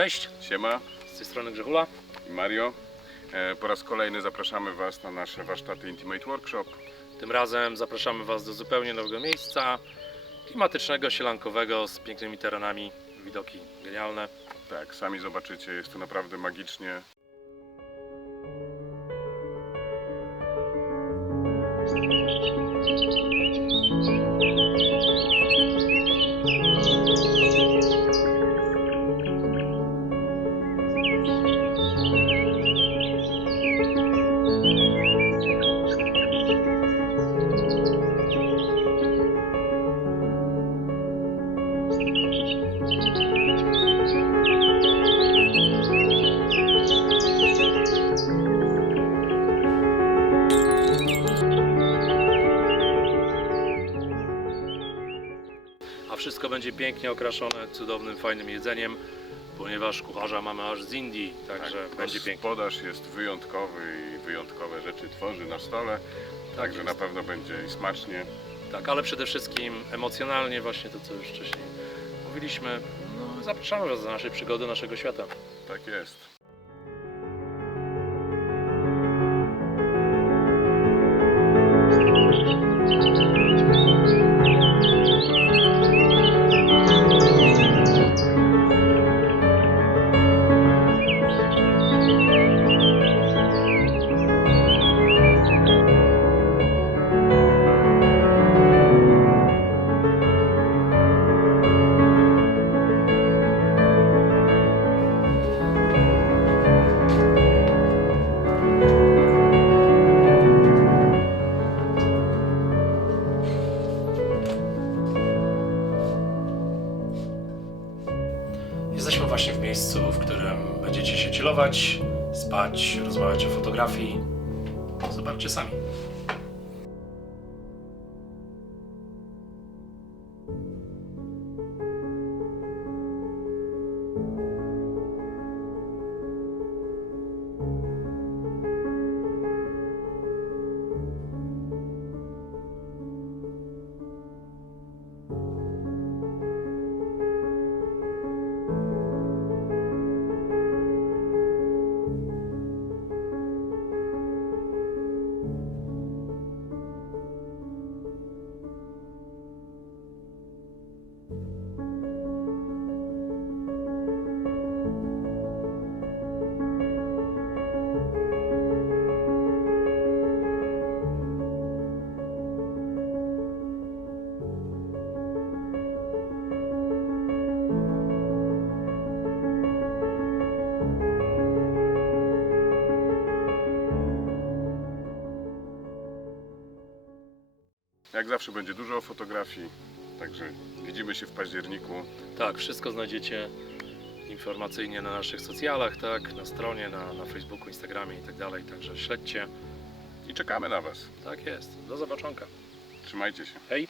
Cześć, Siema z tej strony Grzechula. i Mario. E, Po raz kolejny zapraszamy Was na nasze warsztaty Intimate Workshop. Tym razem zapraszamy Was do zupełnie nowego miejsca, klimatycznego, sielankowego, z pięknymi terenami, widoki genialne. Tak, sami zobaczycie, jest tu naprawdę magicznie. A wszystko będzie pięknie okraszone cudownym, fajnym jedzeniem, ponieważ kucharza mamy aż z Indii, także Tak, będzie pięknie. Gospodarz jest wyjątkowy i wyjątkowe rzeczy tworzy na stole. Także na pewno będzie i smacznie. Tak, ale przede wszystkim emocjonalnie, właśnie to co już wcześniej mówiliśmy. No, zapraszamy Was do naszej przygody, naszego świata. Tak jest. Jesteśmy właśnie w miejscu, w którym będziecie się chillować, spać, rozmawiać o fotografii. Zobaczcie sami. Jak zawsze będzie dużo fotografii. Także widzimy się w październiku. Tak, wszystko znajdziecie informacyjnie na naszych socjalach, tak, na stronie, na, na Facebooku, Instagramie i tak dalej. Także śledźcie. I czekamy na Was. Tak jest. Do zobaczonka. Trzymajcie się. Hej!